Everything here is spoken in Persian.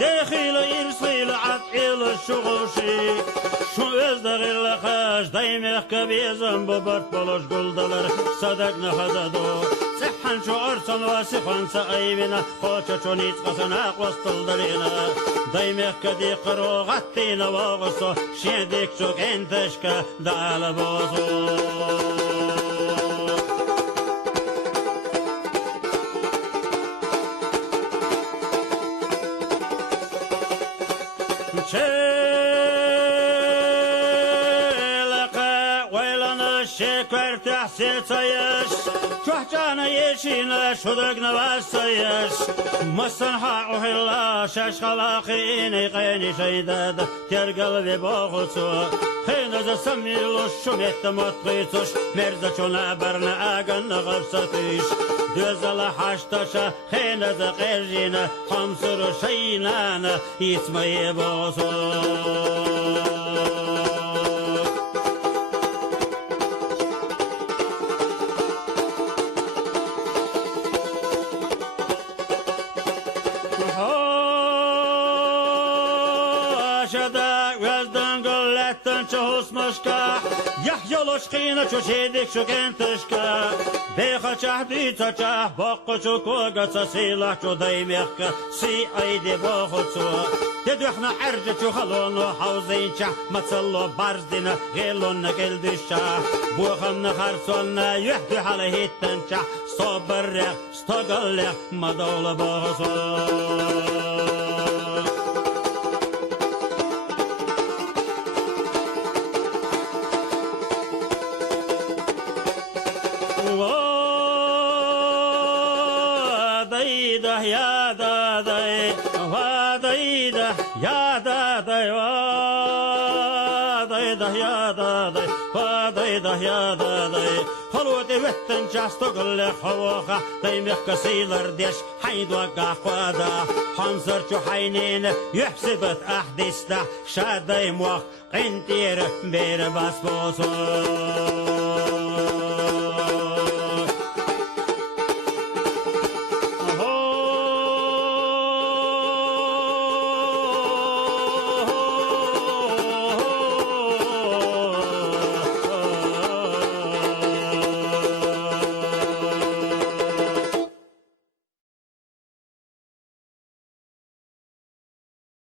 داخل يرسل عطيل الشغوشي شو ازدغل لخاش دايمخ كبيزم ببرت بلوش قلدلر صدقنا خددو صحن شو أرسل واسخن سأيبنا خوشة شو نيتقسنا قوستل دلينا دايمخ كدي قرو غطينا واغسو شيدك شو كنتشكا دال بوزو شكر تحسي تيش شوحجانا يشينا شدق نواسيش مصنحا وحلا شاش خلاقيني قيني شيداد تير قلبي بوغسو خينا زا سميلو شميت مطقيتوش مرزا چونا برنا آقن غفصتيش دوزلا حشتاشا خينا زا قرجينا خمسر شينانا اسمي بوغسو يحيلوش قينا شو شيدك شو كنتشكا بيخا شهدي تشاه بقى شو كوغا سيلا شو دايميخكا سي ايدي بوخوتسو تدوحنا عرجة شو خلون وحوزين شاه متصلو بارزدنا غيلون نقلد شاه بوخمنا خرسولنا يحدي حالي هيتن شاه صبر ريخ ستقل ليخ مدول بوخوتسو يا دادي واديده يا دادي واديده يا دادي واديده يا دادي خلوتي وتن جاستقل خوخه دايمخ كسيلر ديش حيد وقع قوادا حنصر شو حينين يحسبت احدثته شادي موخ قنتير بير باسبوسو